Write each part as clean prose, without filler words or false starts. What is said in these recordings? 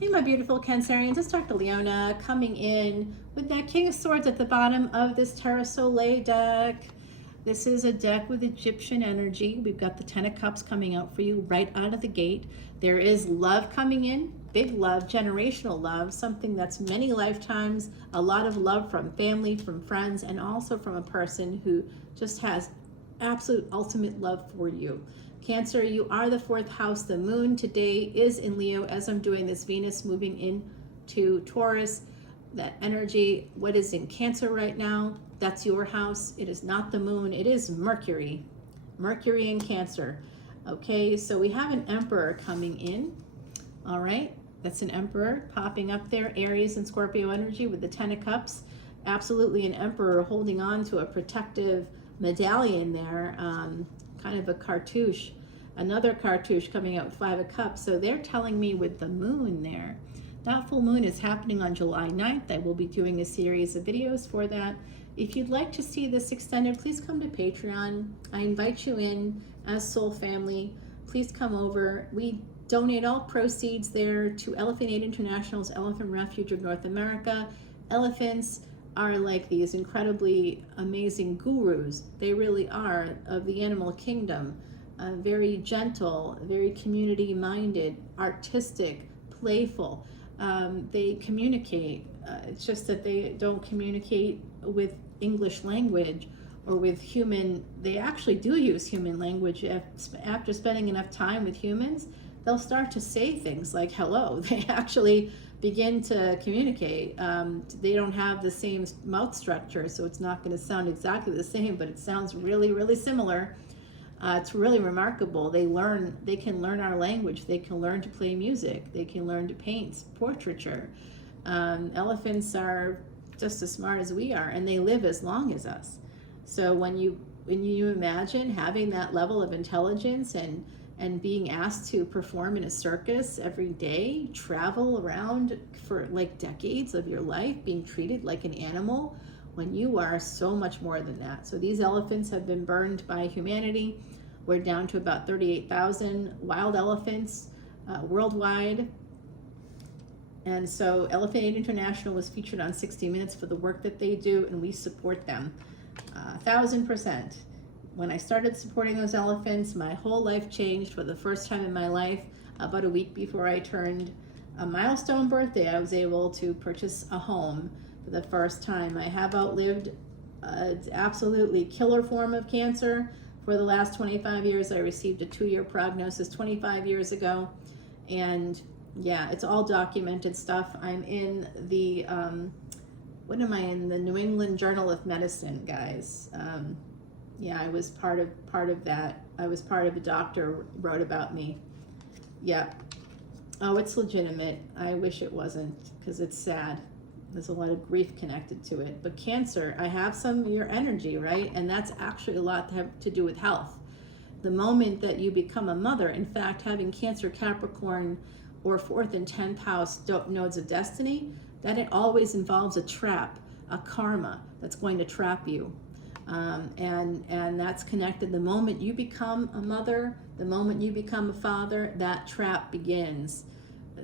Hey, my beautiful Cancerians, it's Dr. Leona coming in with that King of Swords at the bottom of this Tarot Soleil deck. This is a deck with Egyptian energy. We've got the Ten of Cups coming out for you right out of the gate. There is love coming in, big love, generational love, something that's many lifetimes, a lot of love from family, from friends, and also from a person who just has absolute ultimate love for you. Cancer, you are the fourth house. The moon today is in Leo as I'm doing this. Venus moving into Taurus. That energy, what is in Cancer right now, that's your house. It is not the moon. It is Mercury. Mercury in Cancer. Okay, so we have an Emperor coming in. All right, that's an Emperor popping up there. Aries and Scorpio energy with the Ten of Cups. Absolutely an Emperor holding on to a protective medallion there. Kind of a cartouche, another cartouche coming out with Five of Cups. So they're telling me with the moon there, that full moon is happening on July 9th. I will be doing a series of videos for that. If you'd like to see this extended, please come to Patreon. I invite you in as Soul Family. Please come over. We donate all proceeds there to Elephant Aid International's Elephant Refuge of North America. Elephants are like these incredibly amazing gurus. They really are of the animal kingdom. Very gentle, very community minded, artistic, playful. They communicate. It's just that they don't communicate with English language or with human. They actually do use human language. After spending enough time with humans, they'll start to say things like hello. They actually begin to communicate. They don't have the same mouth structure, so it's not going to sound exactly the same, but it sounds really, really similar. It's really remarkable. They can learn our language. They can learn to play music. They can learn to paint portraiture. Elephants are just as smart as we are, and they live as long as us. So when you imagine having that level of intelligence and being asked to perform in a circus every day, travel around for like decades of your life, being treated like an animal, when you are so much more than that. So these elephants have been burned by humanity. We're down to about 38,000 wild elephants worldwide. And so Elephant Aid International was featured on 60 Minutes for the work that they do, and we support them 1,000%. When I started supporting those elephants, my whole life changed for the first time in my life. About a week before I turned a milestone birthday, I was able to purchase a home for the first time. I have outlived an absolutely killer form of cancer. For the last 25 years, I received a 2-year prognosis 25 years ago. And yeah, it's all documented stuff. I'm in the, what am I in? The New England Journal of Medicine, guys. Yeah, I was part of that. I was part of a doctor wrote about me. Yep. Oh, it's legitimate. I wish it wasn't, because it's sad. There's a lot of grief connected to it. But Cancer, I have some of your energy, right? And that's actually a lot to do with health. The moment that you become a mother, in fact, having Cancer, Capricorn, or 4th and 10th house nodes of destiny, that it always involves a trap, a karma that's going to trap you. And that's connected. The moment you become a mother, the moment you become a father, that trap begins.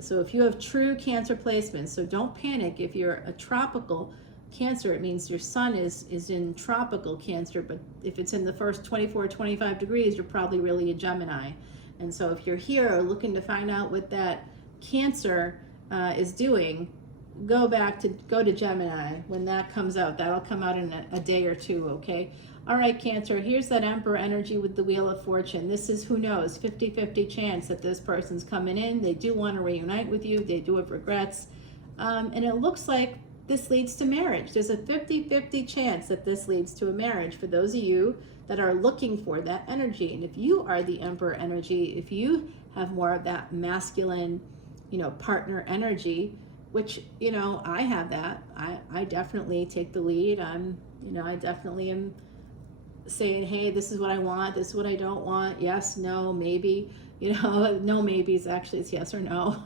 So if you have true Cancer placements, so don't panic. If you're a tropical Cancer, it means your sun is in tropical Cancer, but if it's in the first 24, 25 degrees, you're probably really a Gemini. And so if you're here looking to find out what that Cancer is doing, go to Gemini when that comes out. That'll come out in a day or two, okay? All right, Cancer, here's that Emperor energy with the Wheel of Fortune. This is, who knows, 50-50 chance that this person's coming in. They do want to reunite with you. They do have regrets. And it looks like this leads to marriage. There's a 50-50 chance that this leads to a marriage for those of you that are looking for that energy. And if you are the Emperor energy, if you have more of that masculine, partner energy, which, I have that. I definitely take the lead. I definitely am saying, hey, this is what I want. This is what I don't want. Yes, no, maybe. No maybes, actually. It's yes or no.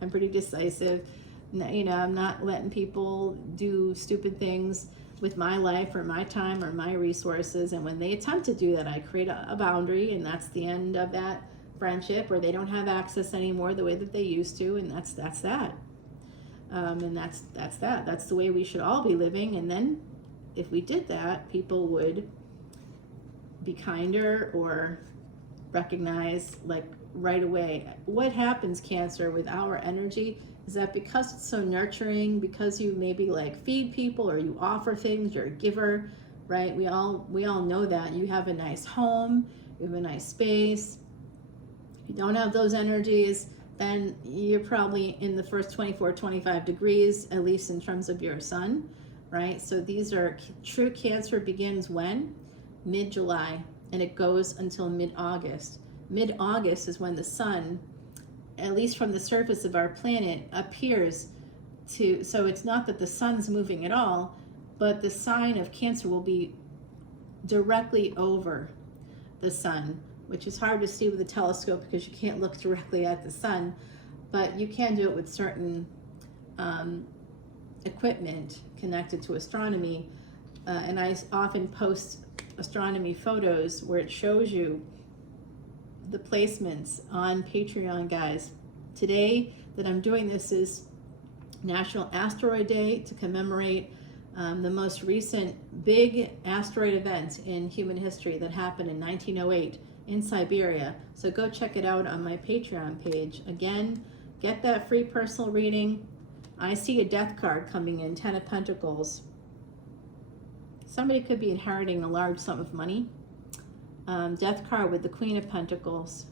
I'm pretty decisive. I'm not letting people do stupid things with my life or my time or my resources. And when they attempt to do that, I create a boundary, and that's the end of that friendship, or they don't have access anymore the way that they used to, and that's that. And that's that. That's the way we should all be living. And then if we did that, people would be kinder or recognize like right away. What happens, Cancer, with our energy is that because it's so nurturing, because you maybe like feed people or you offer things, you're a giver, right? We all know that. You have a nice home, you have a nice space. If you don't have those energies, then you're probably in the first 24, 25 degrees, at least in terms of your sun, right? So these are true Cancer begins when? Mid-July, and it goes until mid-August. Mid-August is when the sun, at least from the surface of our planet, appears to, so it's not that the sun's moving at all, but the sign of Cancer will be directly over the sun, which is hard to see with a telescope because you can't look directly at the sun, but you can do it with certain equipment connected to astronomy. And I often post astronomy photos where it shows you the placements on Patreon, guys. Today that I'm doing this is National Asteroid Day to commemorate the most recent big asteroid event in human history that happened in 1908 in Siberia. So go check it out on my Patreon page. Again, get that free personal reading. I see a death card coming in, 10 of Pentacles. Somebody could be inheriting a large sum of money. Death card with the Queen of Pentacles.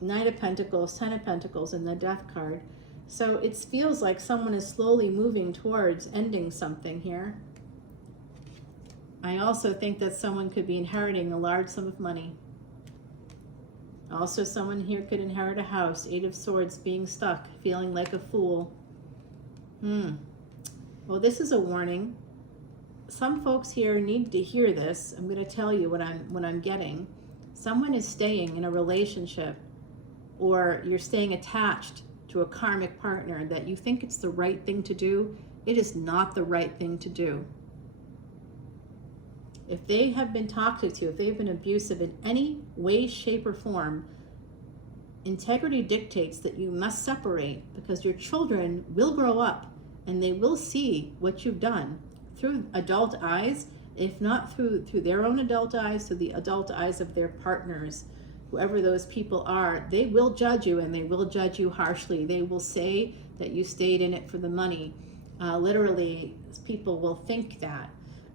Knight of Pentacles, 10 of Pentacles, and the Death card. So it feels like someone is slowly moving towards ending something here. I also think that someone could be inheriting a large sum of money. Also, someone here could inherit a house. 8 of Swords, being stuck, feeling like a fool. Well, this is a warning. Some folks here need to hear this. I'm going to tell you what I'm getting. Someone is staying in a relationship, or you're staying attached to a karmic partner that you think it's the right thing to do. It is not the right thing to do. If they have been toxic to you, if they've been abusive in any way, shape, or form, integrity dictates that you must separate, because your children will grow up and they will see what you've done through adult eyes, if not through their own adult eyes, through the adult eyes of their partners. Whoever those people are, they will judge you, and they will judge you harshly. They will say that you stayed in it for the money. Literally, people will think that,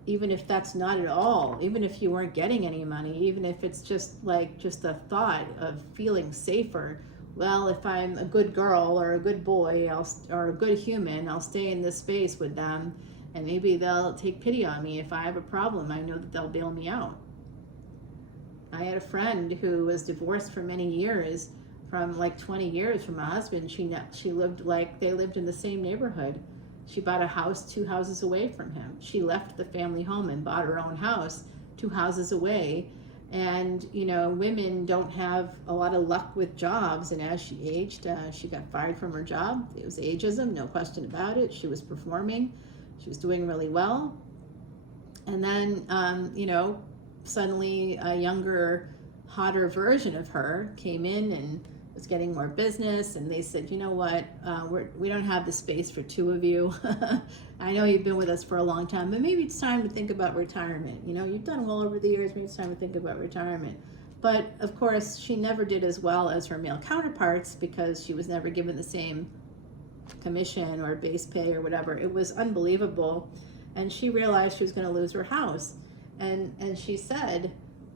even if that's not at all, even if you weren't getting any money, even if it's just a thought of feeling safer. Well, if I'm a good girl or a good boy, or a good human, I'll stay in this space with them, and maybe they'll take pity on me. If I have a problem, I know that they'll bail me out. I had a friend who was divorced for many years, from like 20 years from a husband. They lived in the same neighborhood. She bought a house 2 houses away from him. She left the family home and bought her own house 2 houses away. And, you know, women don't have a lot of luck with jobs. And as she aged, she got fired from her job. It was ageism, no question about it. She was performing. She was doing really well. And then, you know, suddenly a younger, hotter version of her came in and was getting more business, and they said, you know what, we don't have the space for 2 of you. I know you've been with us for a long time, but maybe it's time to think about retirement. You know, you've done well over the years, maybe it's time to think about retirement. But of course, she never did as well as her male counterparts, because she was never given the same commission or base pay or whatever. It was unbelievable. And she realized she was going to lose her house. And she said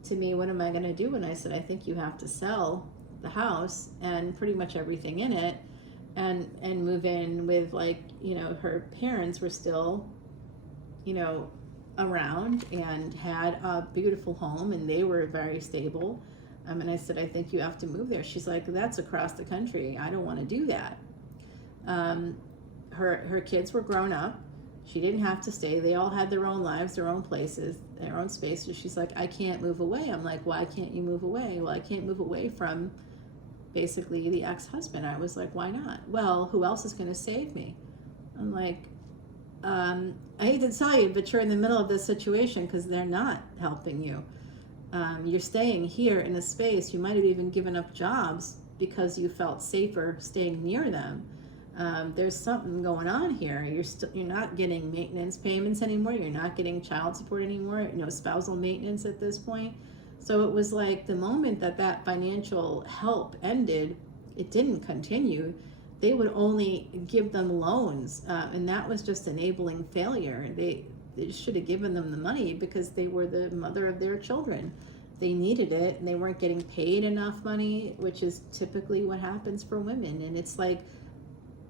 to me, what am I going to do? And I said, I think you have to sell the house and pretty much everything in it, and move in with, like, you know, her parents were still, you know, around and had a beautiful home, and they were very stable. And I said, I think you have to move there. She's like, that's across the country. I don't want to do that. Her kids were grown up. She didn't have to stay. They all had their own lives, their own places, their own spaces. She's like, I can't move away. I'm like, why can't you move away? Well, I can't move away from basically the ex-husband. I was like, why not? Well, who else is going to save me? I'm like, I hate to tell you, but you're in the middle of this situation because they're not helping you. You're staying here in a space. You might have even given up jobs because you felt safer staying near them. There's something going on here. You're not getting maintenance payments anymore. You're not getting child support anymore. Spousal maintenance at this point. So it was like the moment that financial help ended, it didn't continue. They would only give them loans, and that was just enabling failure. They should have given them the money because they were the mother of their children. They needed it, and they weren't getting paid enough money, which is typically what happens for women. And it's like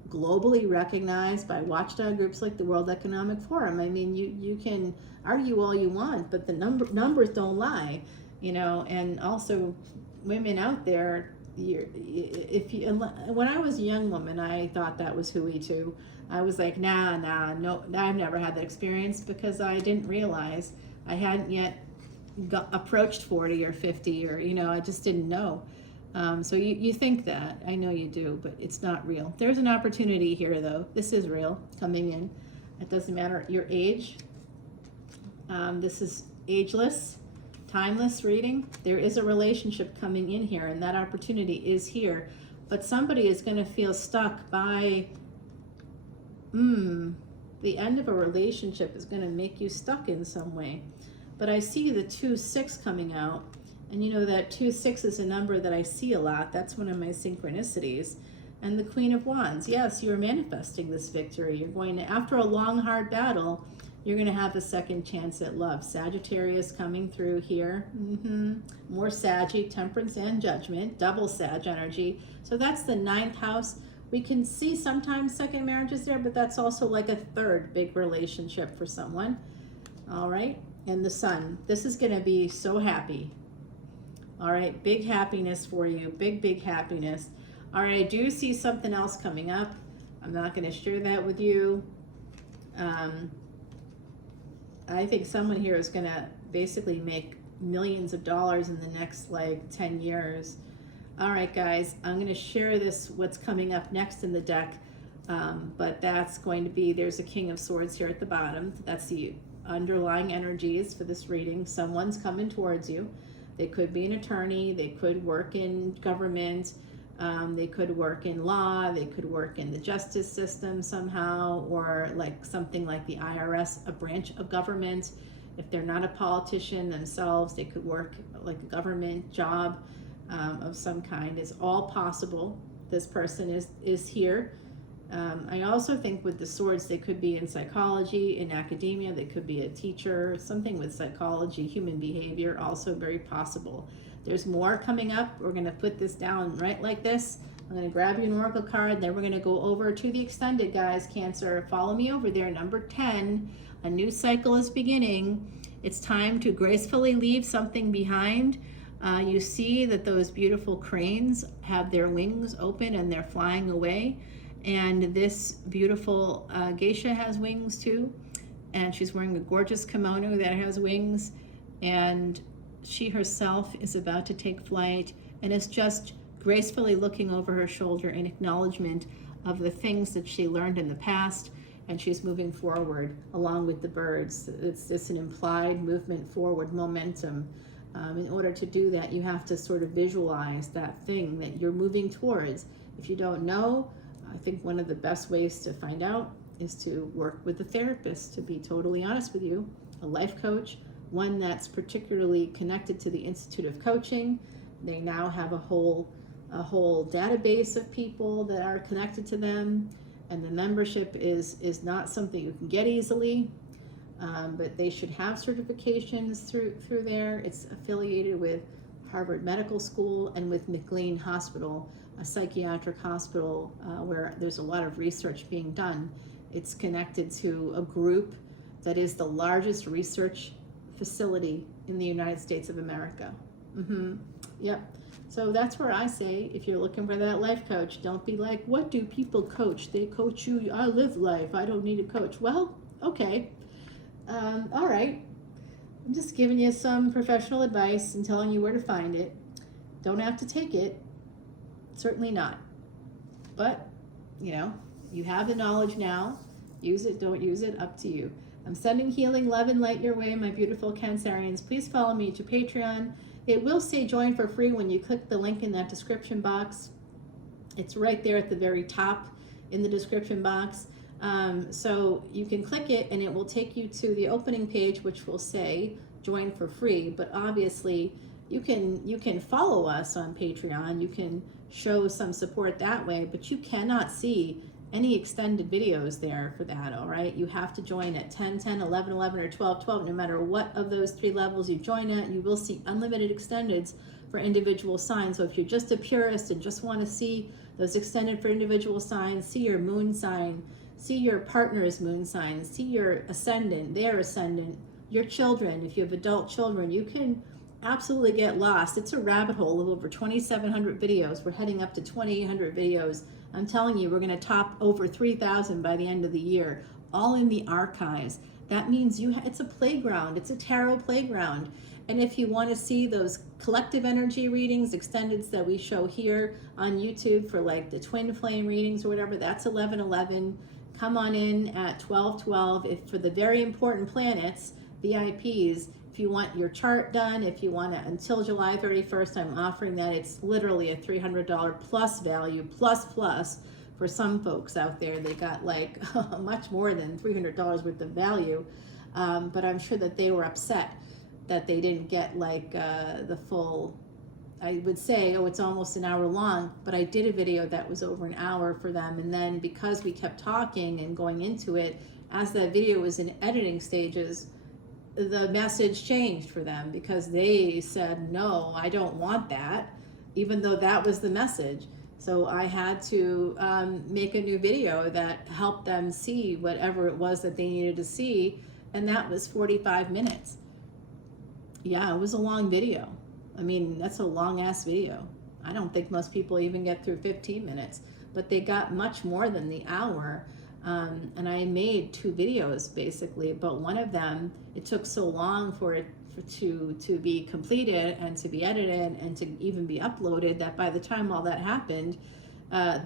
globally recognized by watchdog groups like the World Economic Forum. I mean, you can argue all you want, but the numbers don't lie, and also women out there, when I was a young woman, I thought that was hooey too. I was like, no, I've never had that experience because I didn't realize I hadn't yet approached 40 or 50 or, I just didn't know. So you think that, I know you do, but it's not real. There's an opportunity here though. This is real coming in. It doesn't matter your age. This is ageless, timeless reading. There is a relationship coming in here, and that opportunity is here. But somebody is going to feel stuck by, the end of a relationship is going to make you stuck in some way. But I see the 2-6 coming out, and that 2-6 is a number that I see a lot. That's one of my synchronicities. And the Queen of Wands. Yes, you are manifesting this victory. You're going to, after a long, hard battle, you're going to have a second chance at love. Sagittarius coming through here. More Saggy, Temperance and Judgment. Double Sag energy. So that's the 9th house. We can see sometimes second marriages there, but that's also like a third big relationship for someone. All right. And the Sun. This is going to be so happy. All right. Big happiness for you. Big happiness. All right. I do see something else coming up. I'm not going to share that with you. I think someone here is going to basically make millions of dollars in the next 10 years. All right, guys, I'm going to share what's coming up next in the deck. But that's going to be, there's a King of Swords here at the bottom. That's the underlying energies for this reading. Someone's coming towards you. They could be an attorney. They could work in government. They could work in law, they could work in the justice system somehow, or something like the IRS, a branch of government. If they're not a politician themselves, they could work like a government job of some kind. It's all possible. This person is here. I also think with the swords, they could be in psychology, in academia, they could be a teacher, something with psychology, human behavior, also very possible. There's more coming up. We're going to put this down right like this. I'm going to grab you an oracle card, then we're going to go over to the extended, guys. Cancer, follow me over there. Number 10, a new cycle is beginning. It's time to gracefully leave something behind. You see that those beautiful cranes have their wings open and they're flying away. And this beautiful geisha has wings too. And she's wearing a gorgeous kimono that has wings. And she herself is about to take flight and is just gracefully looking over her shoulder in acknowledgement of the things that she learned in the past, and she's moving forward along with the birds. It's an implied movement forward, momentum. In order to do that, you have to sort of visualize that thing that you're moving towards. If you don't know, I think one of the best ways to find out is to work with a therapist, to be totally honest with you, a life coach, one that's particularly connected to the Institute of Coaching. They now have a whole database of people that are connected to them, and the membership is not something you can get easily, but they should have certifications through there. It's affiliated with Harvard Medical School and with McLean Hospital, a psychiatric hospital where there's a lot of research being done. It's connected to a group that is the largest research facility in the United States of America. Yep. So that's where I say, if you're looking for that life coach, don't be like, what do people coach? They coach you. I live life. I don't need a coach. Well, okay. All right. I'm just giving you some professional advice and telling you where to find it. Don't have to take it. Certainly not. But, you have the knowledge now. Use it, don't use it, up to you. I'm sending healing, love, and light your way, my beautiful Cancerians. Please follow me to Patreon. It will say join for free when you click the link in that description box. It's right there at the very top in the description box. So you can click it and it will take you to the opening page, which will say join for free. But obviously you can follow us on Patreon. You can show some support that way, but you cannot see any extended videos there for that. All right, you have to join at 10, 10, 11, 11, or 12, 12. No matter what of those 3 levels you join at, you will see unlimited extendeds for individual signs. So if you're just a purist and just want to see those extended for individual signs, see your moon sign, see your partner's moon sign, see your ascendant, their ascendant, your children. If you have adult children, you can absolutely get lost. It's a rabbit hole of over 2,700 videos. We're heading up to 2,800 videos. I'm telling you, we're going to top over 3,000 by the end of the year, all in the archives. That means it's a playground. It's a tarot playground. And if you want to see those collective energy readings, extendeds that we show here on YouTube for like the twin flame readings or whatever, that's 11/11. Come on in at 12/12. If for the very important planets, VIPs, if you want your chart done, if you want it until July 31st, I'm offering that. It's literally a $300 plus value, plus for some folks out there. They got like much more than $300 worth of value. But I'm sure that they were upset that they didn't get like the full, I would say, oh, it's almost an hour long, but I did a video that was over an hour for them. And then because we kept talking and going into it, as that video was in editing stages, the message changed for them because they said, no, I don't want that, even though that was the message. So I had to make a new video that helped them see whatever it was that they needed to see. And that was 45 minutes. Yeah, it was a long video. I mean, that's a long ass video. I don't think most people even get through 15 minutes, but they got much more than the hour. And I made 2 videos basically, but one of them, it took so long for it to be completed and to be edited and to even be uploaded that by the time all that happened,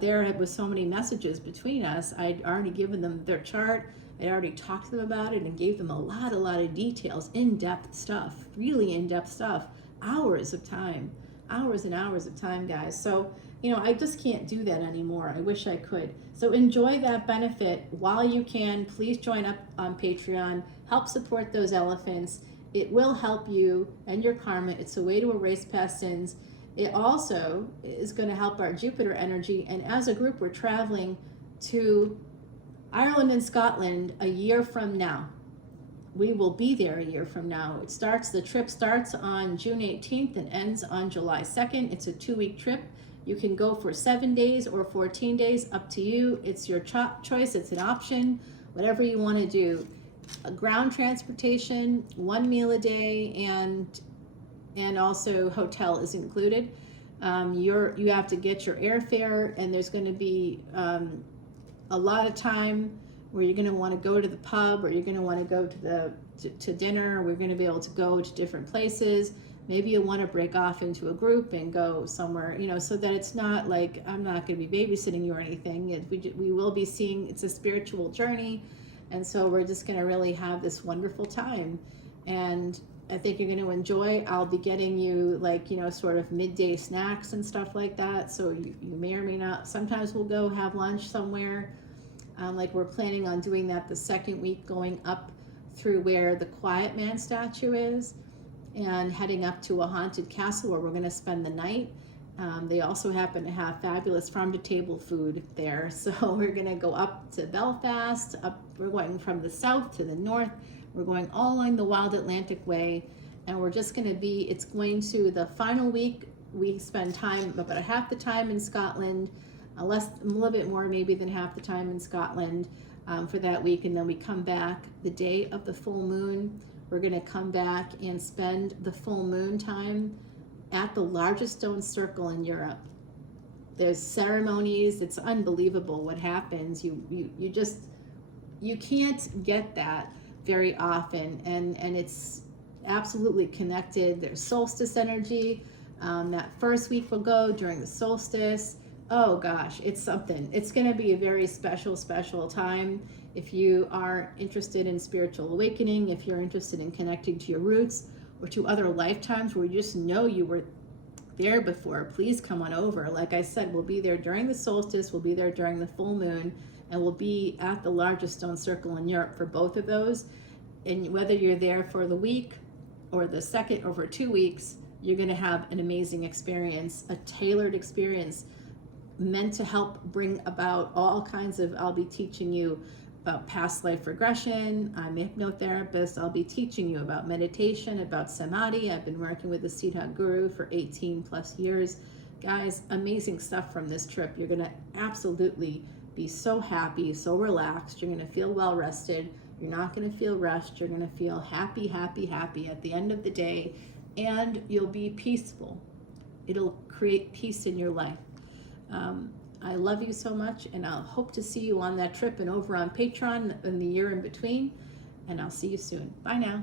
there was so many messages between us. I'd already given them their chart. I already talked to them about it and gave them a lot of details, in-depth stuff, really in-depth stuff, hours of time, hours and hours of time, guys. So, you know, I just can't do that anymore. I wish I could. So enjoy that benefit while you can. Please join up on Patreon. Help support those elephants. It will help you and your karma. It's a way to erase past sins. It also is going to help our Jupiter energy. And as a group, we're traveling to Ireland and Scotland a year from now. We will be there a year from now. The trip starts on June 18th and ends on July 2nd. It's a 2-week trip. You can go for 7 days or 14 days, up to you. It's your choice, it's an option, whatever you want to do. Ground transportation, 1 meal a day, and also hotel is included. You have to get your airfare, and there's going to be a lot of time where you're going to want to go to the pub, or you're going to want to go to dinner. We're going to be able to go to different places. Maybe you want to break off into a group and go somewhere, you know, so that it's not like I'm not going to be babysitting you or anything. We will be seeing, it's a spiritual journey. And so we're just going to really have this wonderful time. And I think you're going to enjoy. I'll be getting you like, you know, sort of midday snacks and stuff like that. So you may or may not, sometimes we'll go have lunch somewhere. Like we're planning on doing that the second week, going up through where the Quiet Man statue is, and heading up to a haunted castle where we're going to spend the night. They also happen to have fabulous farm-to-table food there. So we're going to go up to Belfast. We're going from the south to the north. We're going all along the Wild Atlantic Way. And we're just going to it's going to the final week. We spend time, about half the time in Scotland, a little bit more maybe than half the time in Scotland for that week. And then we come back the day of the full moon. We're going to come back and spend the full moon time at the largest stone circle in Europe. There's ceremonies. It's unbelievable what happens. You can't get that very often, and it's absolutely connected. There's solstice energy. That first week we'll go during the solstice. Oh gosh, it's something. It's going to be a very special time. If you are interested in spiritual awakening, if you're interested in connecting to your roots or to other lifetimes where you just know you were there before, please come on over. Like I said, we'll be there during the solstice, we'll be there during the full moon, and we'll be at the largest stone circle in Europe for both of those. And whether you're there for the week or the second or for 2 weeks, you're going to have an amazing experience, a tailored experience meant to help bring about all kinds of, I'll be teaching you about past life regression. I'm a hypnotherapist. I'll be teaching you about meditation, about samadhi. I've been working with the Siddha Guru for 18 plus years. Guys, amazing stuff from this trip. You're going to absolutely be so happy, so relaxed. You're going to feel well rested. You're not going to feel rushed. You're going to feel happy, happy, happy at the end of the day, and you'll be peaceful. It'll create peace in your life. I love you so much, and I'll hope to see you on that trip and over on Patreon in the year in between, and I'll see you soon. Bye now.